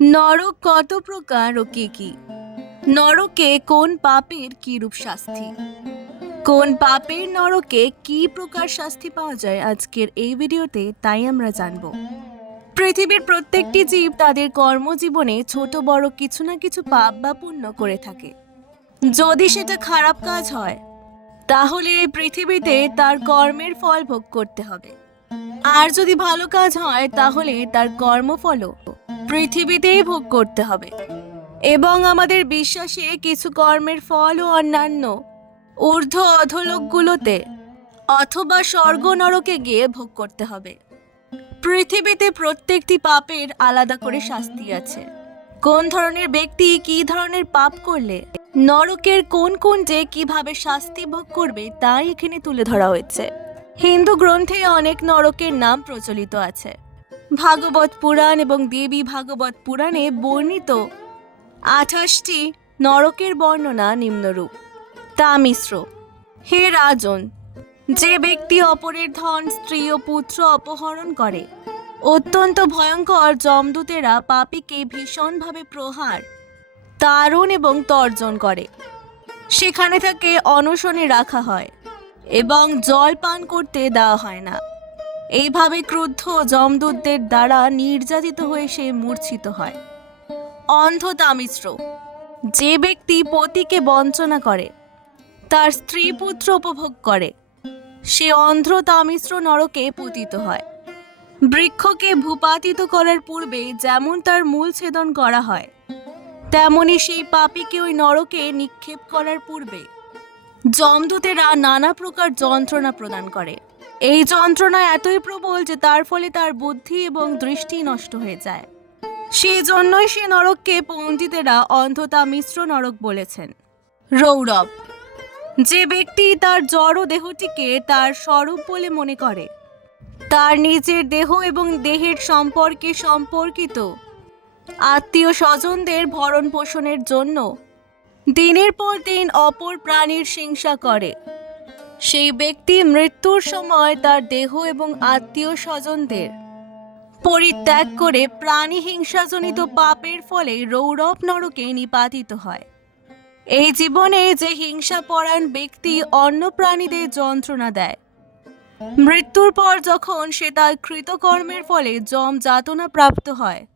নরক কত প্রকার ও কি কি? নরকে কোন পাপের কি রূপ শাস্তি? কোন পাপের নরকে কি প্রকার শাস্তি পাওয়া যায় আজকের এই ভিডিওতে তাই আমরা জানব। পৃথিবীর প্রত্যেকটি জীব তাদের কর্মজীবনে ছোট, বড় কিছু না কিছু পাপ বা পুণ্য করে থাকে। যদি সেটা খারাপ কাজ হয়, তাহলে এই পৃথিবীতে তার কর্মের ফল ভোগ করতে হবে। আর যদি ভালো কাজ হয়, তাহলে তার কর্মফলও পৃথিবীতেই ভোগ করতে হবে। এবং আমাদের বিশ্বাসে কিছু কর্মের ফল ও অন্যান্য ঊর্ধ্ব অধলোকগুলোতে অথবা স্বর্গ নরকে গিয়ে ভোগ করতে হবে। পৃথিবীতে প্রত্যেকটি পাপের আলাদা করে শাস্তি আছে। কোন ধরনের ব্যক্তি কি ধরনের পাপ করলে নরকের কোন কোন যে কীভাবে শাস্তি ভোগ করবে তাই এখানে তুলে ধরা হয়েছে। হিন্দু গ্রন্থে অনেক নরকের নাম প্রচলিত আছে। ভাগবত পুরাণ এবং দেবী ভাগবত পুরাণে বর্ণিত আঠাশটি নরকের বর্ণনা নিম্নরূপ। তা মিশ্র হে রাজন, যে ব্যক্তি অপরের ধন, স্ত্রী ও পুত্র অপহরণ করে, অত্যন্ত ভয়ঙ্কর জমদূতেরা পাপীকে ভীষণভাবে প্রহার, তারণ এবং তর্জন করে। সেখানে তাকে অনশনে রাখা হয় এবং জল পান করতে দেওয়া হয় না। এইভাবে ক্রুদ্ধ যমদূতদের দ্বারা নির্যাতিত হয়ে সে মূর্ছিত হয়। অন্ধতা মিশ্র যে ব্যক্তি পতিকে বঞ্চনা করে, তার স্ত্রী পুত্র উপভোগ করে, সে অন্ধ্র তামিশ্র নরকে পতিত হয়। বৃক্ষকে ভূপাতিত করার পূর্বে যেমন তার মূল ছেদন করা হয়, তেমনি সেই পাপীকে ওই নরকে নিক্ষেপ করার পূর্বে যমদূতেরা নানা প্রকার যন্ত্রণা প্রদান করে। এই যন্ত্রণা এতই প্রবল যে তার ফলে তার বুদ্ধি এবং দৃষ্টি নষ্ট হয়ে যায়। সেই জন্যই সে নরককে পণ্ডিতেরা অন্ধতা মিশ্র নরক বলেছেন। রৌরব, যে ব্যক্তি তার জড় দেহটিকে তার স্বরূপ বলে মনে করে, তার নিজের দেহ এবং দেহের সম্পর্কে সম্পর্কিত আত্মীয় স্বজনদের ভরণ পোষণের জন্য দিনের পর দিন অপর প্রাণীর হিংসা করে। সেই ব্যক্তি মৃত্যুর সময় তার দেহ এবং আত্মীয় স্বজনদের পরিত্যাগ করে প্রাণী হিংসাজনিত পাপের ফলে রৌরব নরকে নিপাতিত হয়। এই জীবনে যে হিংসা পরায়ণ ব্যক্তি অন্য প্রাণীদের যন্ত্রণা দেয়। মৃত্যুর পর যখন সে তার কৃতকর্মের ফলে যম যাতনা প্রাপ্ত হয়,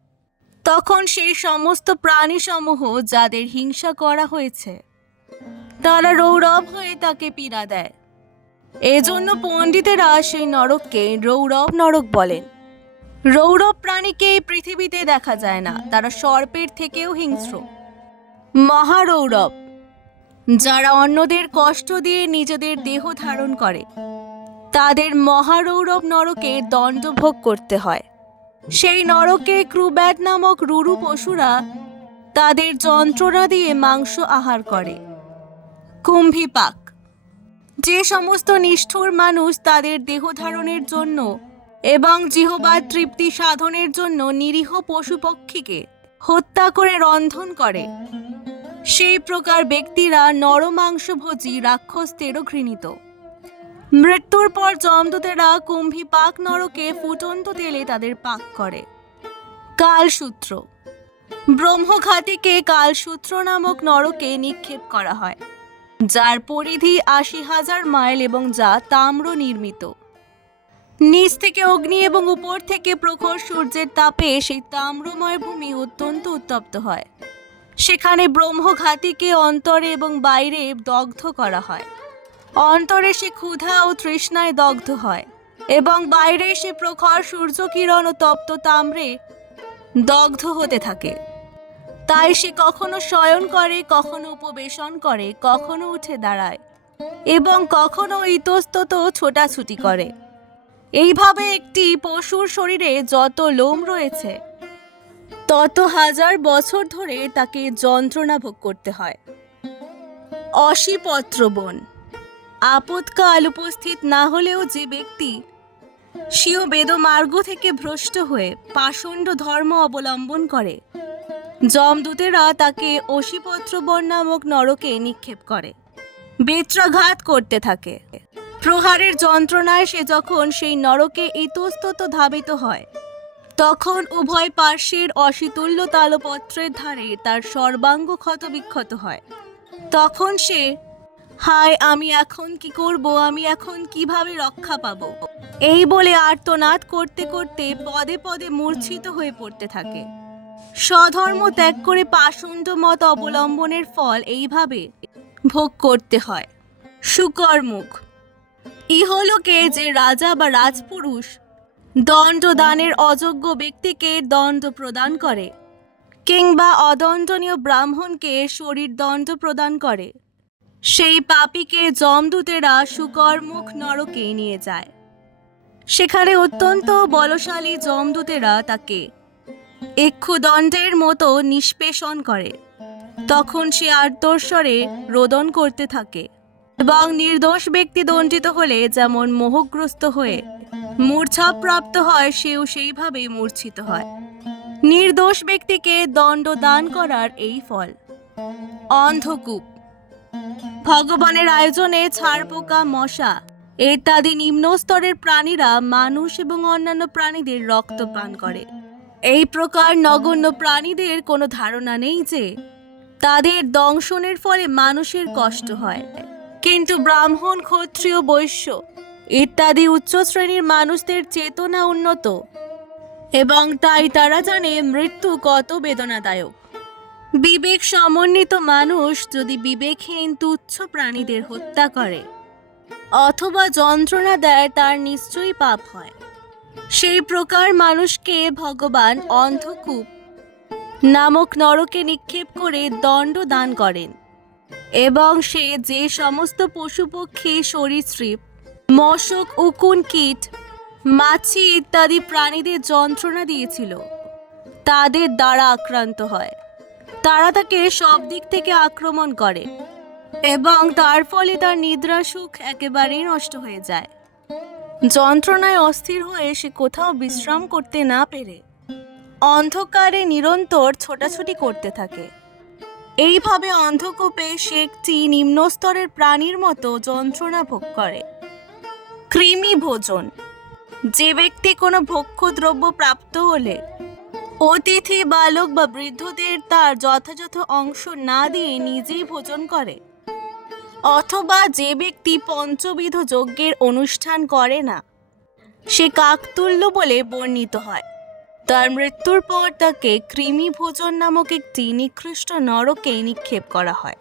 তখন সেই সমস্ত প্রাণীসমূহ যাদের হিংসা করা হয়েছে, তারা রৌরব হয়ে তাকে পীড়া দেয়। এজন্য পণ্ডিতেরা সেই নরককে রৌরব নরক বলেন। রৌরব প্রাণীকে এই পৃথিবীতে দেখা যায় না, তারা সর্পের থেকেও হিংস্র। মহারৌরব, যারা অন্যদের কষ্ট দিয়ে নিজেদের দেহ ধারণ করে, তাদের মহারৌরব নরকে দণ্ড ভোগ করতে হয়। সেই নরকে ক্রুব্যাট নামক রুরু পশুরা তাদের যন্ত্রণা দিয়ে মাংস আহার করে। কুম্ভিপাক যে সমস্ত নিষ্ঠুর মানুষ তাদের দেহ ধারণের জন্য এবং জিহবার তৃপ্তি সাধনের জন্য নিরীহ পশু পক্ষীকে হত্যা করে রন্ধন করে, সেই প্রকার ব্যক্তিরা নরমাংসভোজী রাক্ষসদেরও ঘৃণিত। মৃত্যুর পর যমদূতেরা কুম্ভী পাক নরকে ফুটন্ত তেলে তাদের পাক করে। কালসূত্র। ব্রহ্মঘাতীকে কালসূত্র নামক নরকে নিক্ষেপ করা হয়। যার পরিধি আশি হাজার মাইল এবং যা তাম্র নির্মিত। নিচ থেকে অগ্নি এবং উপর থেকে প্রখর সূর্যের তাপে সেই তাম্রময় ভূমি অত্যন্ত উত্তপ্ত হয়। সেখানে ব্রহ্মঘাতীকে অন্তরে এবং বাইরে দগ্ধ করা হয়। অন্তরে সে ক্ষুধা ও তৃষ্ণায় দগ্ধ হয় এবং বাইরে সে প্রখর সূর্যকিরণ ও তপ্ত তাম্রে দগ্ধ হতে থাকে। তাই সে কখনো শয়ন করে, কখনো উপবেশন করে, কখনো উঠে দাঁড়ায় এবং কখনো ইতস্তত ছোটাছুটি করে। এইভাবে একটি পশুর শরীরে যত লোম রয়েছে, তত হাজার বছর ধরে তাকে যন্ত্রণা ভোগ করতে হয়। অশিপত্র বন। আপদকাল উপস্থিত না হলেও যে ব্যক্তি স্বীয় বেদমার্গ থেকে ভ্রষ্ট হয়ে পাষণ্ড ধর্ম অবলম্বন করে যমদূতেরা তাকে অশিপত্র বন নামক নরকে নিক্ষেপ করে। বেত্রাঘাত করতে থাকে। প্রহারের যন্ত্রণায় সে যখন সেই নরকে ইতস্তত ধাবিত হয়, তখন উভয় পার্শ্বের অশীতুল্য তালপত্রের ধারে তার সর্বাঙ্গ ক্ষতবিক্ষত হয়। তখন সে, হায়, আমি এখন কি করব? আমি এখন কীভাবে রক্ষা পাব? এই বলে আর্তনাদ করতে করতে পদে পদে মূর্ছিত হয়ে পড়তে থাকে। স্বধর্ম ত্যাগ করে পাষণ্ড মত অবলম্বনের ফল এইভাবে ভোগ করতে হয়। সুকর্মুখ ইহলোকে যে রাজা বা রাজপুরুষ দণ্ডদানের অযোগ্য ব্যক্তিকে দণ্ড প্রদান করে কিংবা অদণ্ডনীয় ব্রাহ্মণকে শরীর দণ্ড প্রদান করে, সেই পাপীকে যমদূতেরা সুকর্মুখ নরকে নিয়ে যায়। সেখানে অত্যন্ত বলশালী যমদূতেরা তাকে এক্ষুদণ্ডের মতো নিষ্পেষণ করে। তখন সে আর্তস্বরে রোদন করতে থাকে এবং নির্দোষ ব্যক্তি দণ্ডিত হলে যেমন মোহগ্রস্ত হয়ে মূর্ছাপ্রাপ্ত হয়, সেও সেইভাবেই মূর্ছিত হয়। নির্দোষ ব্যক্তিকে দণ্ড দান করার এই ফল। অন্ধকূপ। ভগবানের আয়োজনে ছাড়পোকা মশা, ইত্যাদি নিম্ন স্তরের প্রাণীরা মানুষ এবং অন্যান্য প্রাণীদের রক্ত পান করে। এই প্রকার নগণ্য প্রাণীদের কোনো ধারণা নেই যে তাদের দংশনের ফলে মানুষের কষ্ট হয়। কিন্তু ব্রাহ্মণ, ক্ষত্রিয়, বৈশ্য ইত্যাদি উচ্চ শ্রেণির মানুষদের চেতনা উন্নত এবং তাই তারা জানে মৃত্যু কত বেদনাদায়ক। বিবেক সমন্বিত মানুষ যদি বিবেকহীন তুচ্ছ প্রাণীদের হত্যা করে অথবা যন্ত্রণা দেয়, তার নিশ্চয়ই পাপ হয়। সেই প্রকার মানুষকে ভগবান অন্ধকূপ নামক নরকে নিক্ষেপ করে দণ্ড দান করেন। এবং সে যে সমস্ত পশুপক্ষী সরীসৃপ, মশক, উকুন, কীট, মাছি ইত্যাদি প্রাণীদের যন্ত্রণা দিয়েছিল, তাদের দ্বারা আক্রান্ত হয়। তারা তাকে সব দিক থেকে আক্রমণ করে এবং তার ফলে তার নিদ্রা সুখ একেবারেই নষ্ট হয়ে যায়। যন্ত্রণায় অস্থির হয়ে সে কোথাও বিশ্রাম করতে না পেরে অন্ধকারে নিরন্তর ছোটাছুটি করতে থাকে। এইভাবে অন্ধকূপে সে একটি নিম্নস্তরের প্রাণীর মতো যন্ত্রণা ভোগ করে। কৃমি ভোজন। যে ব্যক্তি কোনো ভক্ষ দ্রব্য প্রাপ্ত হলে অতিথি, বালক বা বৃদ্ধদের তার যথাযথ অংশ না দিয়ে নিজেই ভোজন করে। অথবা যে ব্যক্তি পঞ্চবিধ যজ্ঞের অনুষ্ঠান করে না, সে কাকতুল্য বলে বর্ণিত হয়। তার মৃত্যুর পর তাকে কৃমি ভোজন নামক একটি নিকৃষ্ট নরকে নিক্ষেপ করা হয়।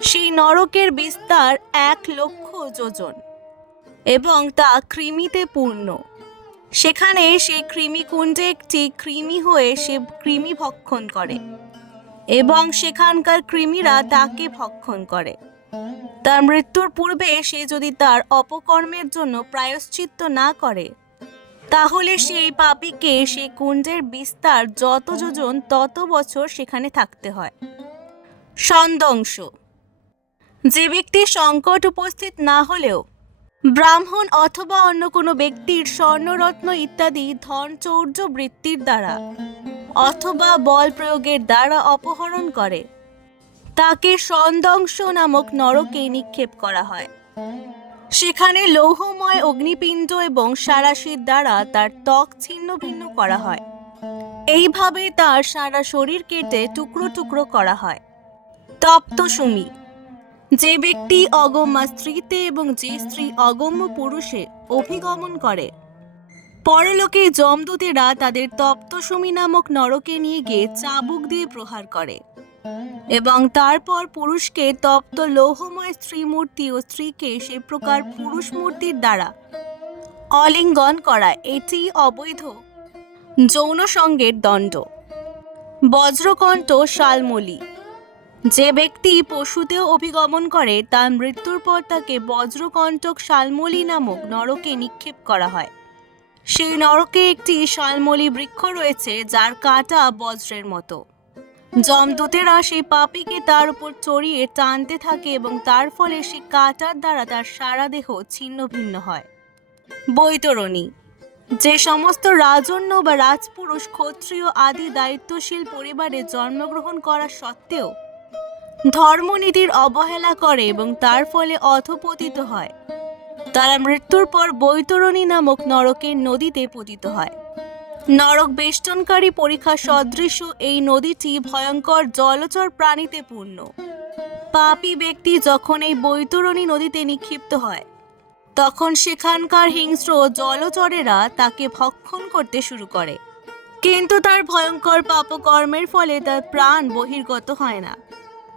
সেই নরকের বিস্তার এক লক্ষ যোজন এবং তা কৃমিতে পূর্ণ। সেখানে সেই কৃমিকুণ্ডে একটি কৃমি হয়ে সে কৃমি ভক্ষণ করে এবং সেখানকার কৃমিরা তাকে ভক্ষণ করে। তার মৃত্যুর পূর্বে সে যদি তার অপকর্মের জন্য প্রায়শ্চিত্ত না করে, তাহলে সেই পাপীকে সেই কুণ্ডের বিস্তার যত যোজন তত বছর সেখানে থাকতে হয়। সন্দংশ যে ব্যক্তি সংকট উপস্থিত না হলেও ব্রাহ্মণ অথবা অন্য কোনো ব্যক্তির স্বর্ণরত্ন ইত্যাদি ধন চৌর্য বৃত্তির দ্বারা অথবা বল প্রয়োগের দ্বারা অপহরণ করে। তাকে সন্দংশ নামক নরকে নিক্ষেপ করা হয়। সেখানে লৌহময় অগ্নিপিণ্ড এবং সারাশির দ্বারা তার ত্বক ছিন্ন ভিন্ন করা হয়। এইভাবে তার সারা শরীর কেটে টুকরো টুকরো করা হয়। তপ্ত সুমি, যে ব্যক্তি অগম্যা স্ত্রীতে এবং যে স্ত্রী অগম্য পুরুষে অভিগমন করে, পরলোকে যমদূতেরা তাদের তপ্তসমী নামক নরকে নিয়ে গিয়ে চাবুক দিয়ে প্রহার করে। এবং তারপর পুরুষকে তপ্ত লৌহময় স্ত্রীমূর্তি ও স্ত্রীকে সে প্রকার পুরুষ মূর্তির দ্বারা অলিঙ্গন করা, এটি অবৈধ। যৌন সঙ্গের দণ্ড। বজ্রকণ্ঠ শালমলি। যে ব্যক্তি পশুতেও অভিগমন করে, তার মৃত্যুর পর তাকে বজ্রকণ্টক শালমলি নামক নরকে নিক্ষেপ করা হয়। সেই নরকে একটি শালমলি বৃক্ষ রয়েছে, যার কাঁটা বজ্রের মতো। যমদূতেরা সেই পাপীকে তার উপর চড়িয়ে টানতে থাকে এবং তার ফলে সে কাঁটার দ্বারা তার সারা দেহ ছিন্ন ভিন্ন হয়। বৈতরণী। যে সমস্ত রাজন্য বা রাজপুরুষ ক্ষত্রিয় আদি দায়িত্বশীল পরিবারে জন্মগ্রহণ করা সত্ত্বেও ধর্মনীতির অবহেলা করে এবং তার ফলে অধপতিত হয়। তারা মৃত্যুর পর বৈতরণী নামক নরকের নদীতে পতিত হয়। নরক বেষ্টনকারী পরীক্ষা সদৃশ এই নদীটি ভয়ঙ্কর জলচর প্রাণীতে পূর্ণ। পাপী ব্যক্তি যখন এই বৈতরণী নদীতে নিক্ষিপ্ত হয়, তখন সেখানকার হিংস্র জলচরেরা তাকে ভক্ষণ করতে শুরু করে। কিন্তু তার ভয়ঙ্কর পাপকর্মের ফলে তার প্রাণ বহির্গত হয় না।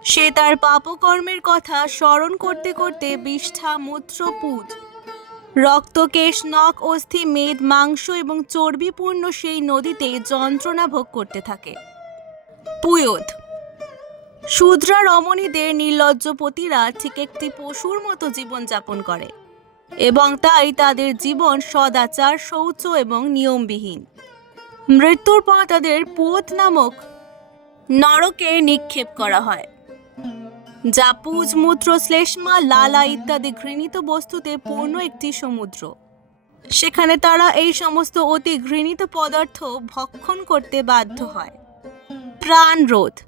সে তার পাপকর্মের কথা স্মরণ করতে করতে বিষ্ঠা মূত্র পুজ রক্তকেশ, নখ, অস্থি, মেদ, মাংস এবং চর্বিপূর্ণ সেই নদীতে যন্ত্রণা ভোগ করতে থাকে। পুয়োধ শূদ্রা রমণীদের নির্লজ্জপতিরা ঠিক একটি পশুর মতো জীবনযাপন করে এবং তাই তাদের জীবন সদাচার, শৌচ এবং নিয়মবিহীন। মৃত্যুর পর তাদের পুত নামক নরকে নিক্ষেপ করা হয়। যা পুজ, মূত্র, শ্লেষ্মা, লালা ইত্যাদি ঘৃণিত বস্তুতে পূর্ণ একটি সমুদ্র। সেখানে তারা এই সমস্ত অতি ঘৃণিত পদার্থ ভক্ষণ করতে বাধ্য হয়। প্রাণ রোধ।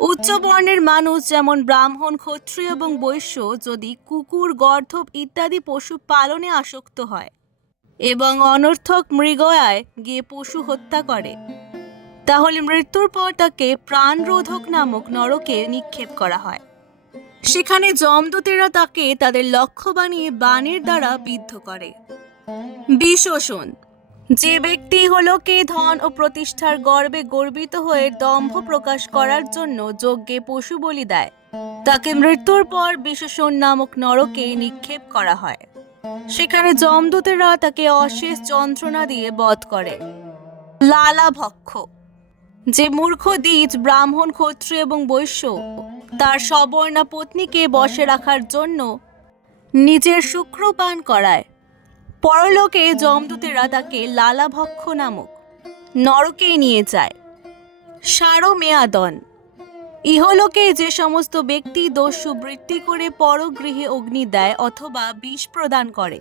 উচ্চ বর্ণের মানুষ যেমন ব্রাহ্মণ, ক্ষত্রিয় এবং বৈশ্য, যদি কুকুর, গর্ধব ইত্যাদি পশু পালনে আসক্ত হয় এবং অনর্থক মৃগয়ায় গিয়ে পশু হত্যা করে, তাহলে মৃত্যুর পর তাকে প্রাণরোধক নামক নরকে নিক্ষেপ করা হয়। সেখানে যমদূতেরা তাকে তাদের লক্ষ্য বানিয়ে বাণের দ্বারা বিদ্ধ করে। বিশোষণ, যে ব্যক্তি হলোকে ধন ও প্রতিষ্ঠার গর্বে গর্বিত হয়ে দম্ভ প্রকাশ করার জন্য যজ্ঞে পশু বলি দেয়, তাকে মৃত্যুর পর বিশেষণ নামক নরকে নিক্ষেপ করা হয়। সেখানে যমদূতেরা তাকে অশেষ যন্ত্রণা দিয়ে বধ করে। লালা ভক্ষ যে মূর্খ দ্বীজ ব্রাহ্মণ, ক্ষত্রিয় এবং বৈশ্য তার সবর্ণা পত্নীকে বসে রাখার জন্য নিজের শুক্র পান করায়। পরলোকে যমদূতেরা তাকে লালাভক্ষ নামক নরকে নিয়ে যায়। সারমেয়াদন। ইহলোকে যে সমস্ত ব্যক্তি দস্যু বৃত্তি করে পরগৃহে অগ্নি দেয় অথবা বিষ প্রদান করে,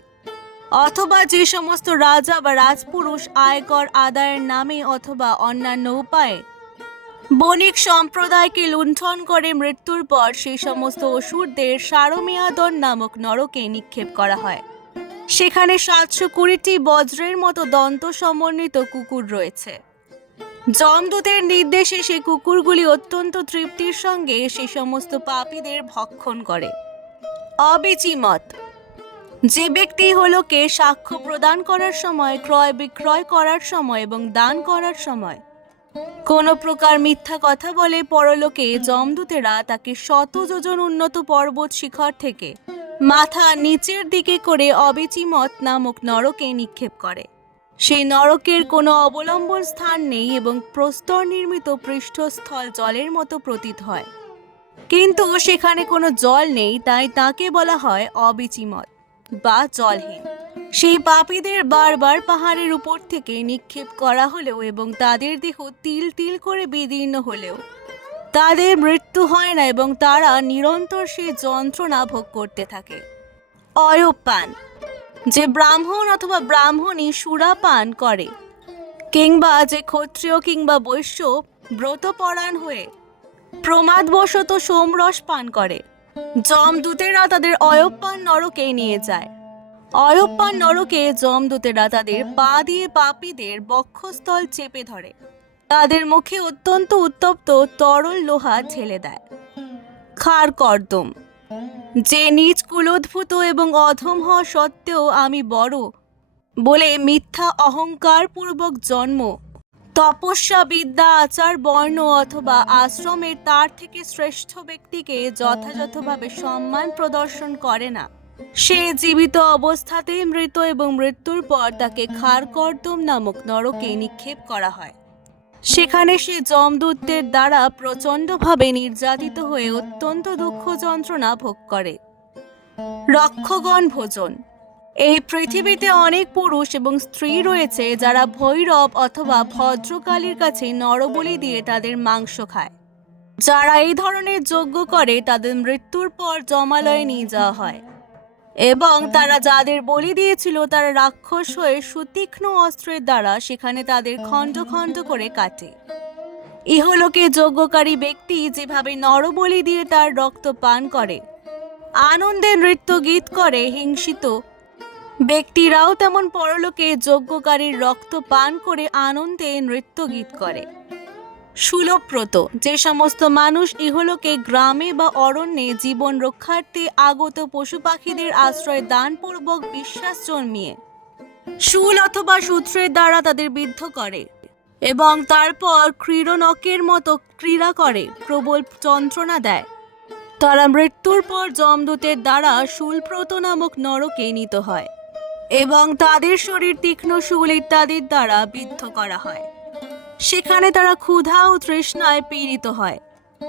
অথবা যে সমস্ত রাজা বা রাজপুরুষ আয়কর আদায়ের নামে অথবা অন্যান্য উপায়ে বণিক সম্প্রদায়কে লুণ্ঠন করে মৃত্যুর পর সেই সমস্ত অসুরদের সারমেয়াদন নামক নরকে নিক্ষেপ করা হয়। সেখানে সাতশো কুড়িটি বজ্রের মতো দন্ত সমন্বিত কুকুর রয়েছে। যমদূতের নির্দেশে সেই কুকুরগুলি অত্যন্ত তৃপ্তির সঙ্গে সে সমস্ত পাপীদের ভক্ষণ করে। অবিচিমত। যে ব্যক্তি হলোকে সাক্ষ্য প্রদান করার সময়, ক্রয় বিক্রয় করার সময় এবং দান করার সময় কোনো প্রকার মিথ্যা কথা বলে পরলোকে যমদূতেরা তাকে শত যোজন উন্নত পর্বত শিখর থেকে মাথা নিচের দিকে করে অবিচিমত নামক নরকে নিক্ষেপ করে। সেই নরকের কোনো অবলম্বন স্থান নেই এবং প্রস্তর নির্মিত পৃষ্ঠস্থল জলের মতো প্রতীত হয়। কিন্তু সেখানে কোনো জল নেই, তাই তাকে বলা হয় অবিচিমত। বা জলহীন। সেই পাপীদের বারবার পাহাড়ের উপর থেকে নিক্ষেপ করা হলেও এবং তাদের দেহ তিল তিল করে বিদীর্ণ হলেও তাদের মৃত্যু হয় না এবং তারা নিরন্তর সেই যন্ত্রণা ভোগ করতে থাকে। অয়পান যে ব্রাহ্মণ অথবা ব্রাহ্মণী সুরা পান করে, কিংবা যে ক্ষত্রিয় কিংবা বৈশ্য ব্রতপরায়ণ হয়ে প্রমাদবশত সোমরস পান করে যমদূতেরা তাদের অয়প্পান নরকে নিয়ে যায়। অয়প্পান নরকে যমদূতেরা তাদের পা দিয়ে পাপীদের বক্ষস্থল চেপে ধরে। তাদের মুখে অত্যন্ত উত্তপ্ত তরল লোহা ঢেলে দেয়। খার কর্দম যে নিজ কুলোদ্ভূত এবং অধম হওয়া সত্ত্বেও আমি বড় বলে মিথ্যা অহংকার পূর্বক জন্ম তপস্যা বিদ্যা, আচার, বর্ণ অথবা আশ্রমের তার থেকে শ্রেষ্ঠ ব্যক্তিকে যথাযথভাবে সম্মান প্রদর্শন করে না। সে জীবিত অবস্থাতেই মৃত এবং মৃত্যুর পর তাকে খারকর্দম নামক নরকে নিক্ষেপ করা হয়। সেখানে সে যমদূতদের দ্বারা প্রচণ্ডভাবে নির্যাতিত হয়ে অত্যন্ত দুঃখ যন্ত্রণা ভোগ করে। রক্ষগণ ভোজন এই পৃথিবীতে অনেক পুরুষ এবং স্ত্রী রয়েছে যারা ভৈরব অথবা ভদ্রকালীর কাছে নরবলি দিয়ে তাদের মাংস খায়। যারা এই ধরনের যজ্ঞ করে, তাদের মৃত্যুর পর জমালয়ে নিয়ে যাওয়া হয়। এবং তারা যাদের বলি দিয়েছিল, তারা রাক্ষস হয়ে সুতীক্ষ্ণ অস্ত্রের দ্বারা সেখানে তাদের খণ্ড খণ্ড করে কাটে। ইহলোকে যজ্ঞকারী ব্যক্তি যেভাবে নরবলি দিয়ে তার রক্ত পান করে, আনন্দে নৃত্য গীত করে, হিংসিত ব্যক্তিরাও তেমন পরলোকে যজ্ঞকারীর রক্ত পান করে আনন্দে নৃত্য গীত করে। সুলভব্রত যে সমস্ত মানুষ ইহলোকে গ্রামে বা অরণ্যে জীবন রক্ষার্থে আগত পশু পাখিদের আশ্রয় দানপূর্বক বিশ্বাস জন্মিয়ে, শুল অথবা সূত্রের দ্বারা তাদের বিদ্ধ করে এবং তারপর ক্রীড়নকের মতো ক্রীড়া করে, প্রবল যন্ত্রণা দেয়। তারা মৃত্যুর পর যমদূতের দ্বারা শুলপ্রত নামক নরকে নিত হয়। এবং তাদের শরীর তীক্ষ্ণ শুল ইত্যাদির দ্বারা বিদ্ধ করা হয়। সেখানে তারা ক্ষুধা ও তৃষ্ণায় পীড়িত হয়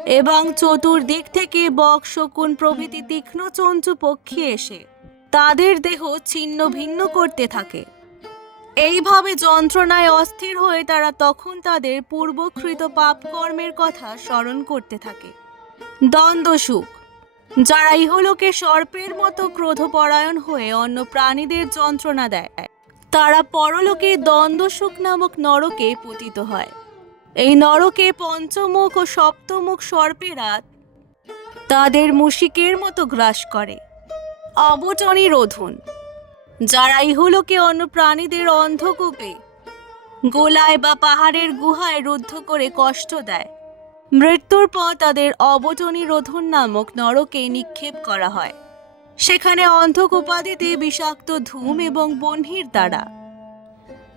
এবং চতুর্দিক থেকে বক, শকুন প্রভৃতি তীক্ষ্ণ চঞ্চু পক্ষী এসে তাদের দেহ ছিন্ন ভিন্ন করতে থাকে। এইভাবে যন্ত্রণায় অস্থির হয়ে তারা তখন তাদের পূর্বকৃত পাপকর্মের কথা স্মরণ করতে থাকে। দ্বন্দ্ব সুখ যারা ইহলোকে সর্পের মতো ক্রোধপরায়ণ হয়ে অন্য প্রাণীদের যন্ত্রণা দেয়, তারা পরলোকে দ্বন্দ্বসুখ নামক নরকে পতিত হয়। এই নরকে পঞ্চমুখ ও সপ্তমুখ সর্পেরা তাদের মুশিকের মতো গ্রাস করে। অবচনী রোধন যারা ইহলোকে অন্য প্রাণীদের অন্ধকূপে গোলায় বা পাহাড়ের গুহায় রুদ্ধ করে কষ্ট দেয়। মৃত্যুর পর তাদের অবচনী রোধন নামক নরকে নিক্ষেপ করা হয়। সেখানে অন্ধকূপাদিতে বিষাক্ত ধূম এবং বহ্নির দ্বারা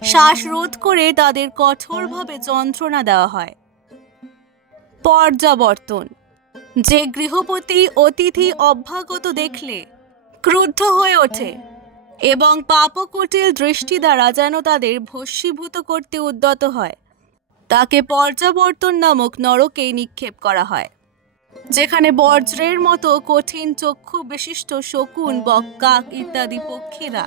শ্বাস রোধ করে তাদের কঠোরভাবে যন্ত্রণা দেওয়া হয়। পর্যাবর্তন। যে গৃহপতি অতিথি অভ্যাগত দেখলে ক্রুদ্ধ হয়ে ওঠে এবং পাপকুটিল দৃষ্টি দ্বারা যেন তাদের ভস্মীভূত করতে উদ্যত হয়। তাকে পর্যাবর্তন নামক নরকে নিক্ষেপ করা হয়, যেখানে বজ্রের মতো কঠিন চক্ষু বিশিষ্ট শকুন বক্কাক ইত্যাদি পক্ষীরা।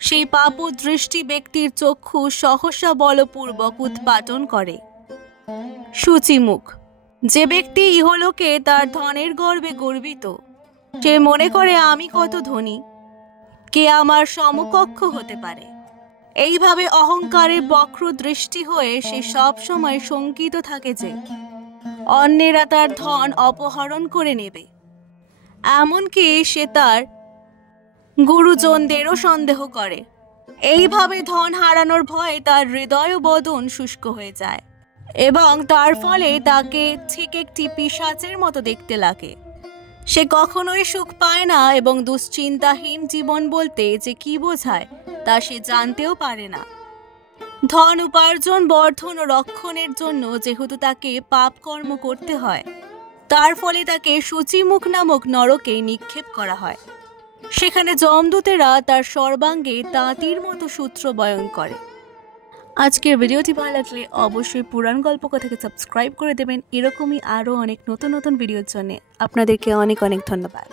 সেই পাপ দৃষ্টি ব্যক্তির চক্ষু সহসা বলপূর্বক উৎপাটন করে। সূচিমুখ, যে ব্যক্তি ইহলোকে তার ধনের গর্বে গর্বিত, সে মনে করে, আমি কত ধনী, কে আমার সমকক্ষ হতে পারে? এইভাবে অহংকারে বক্র দৃষ্টি হয়ে সে সব সময় শঙ্কিত থাকে যে, অন্যেরা তার ধন অপহরণ করে নেবে। এমনকি সে তার গুরুজনদেরও সন্দেহ করে। এইভাবে ধন হারানোর ভয়ে তার হৃদয় বদন শুষ্ক হয়ে যায়। এবং তার ফলে তাকে ঠিক একটি পিশাচের মতো দেখতে লাগে। সে কখনোই সুখ পায় না এবং দুশ্চিন্তাহীন জীবন বলতে যে কি বোঝায়, তা সে জানতেও পারে না। ধন উপার্জন, বর্ধন ও রক্ষণের জন্য যেহেতু তাকে পাপ কর্ম করতে হয়, তার ফলে তাকে সূচিমুখ নামক নরকে নিক্ষেপ করা হয়। সেখানে যমদূতেরা তার সর্বাঙ্গে তাঁতির মতো সূত্র বয়ন করে। আজকের ভিডিওটি ভালো লাগলে অবশ্যই পুরাণ গল্প কথাকে সাবস্ক্রাইব করে দেবেন। এরকমই আরও অনেক নতুন নতুন ভিডিওর জন্য। আপনাদেরকে অনেক অনেক ধন্যবাদ।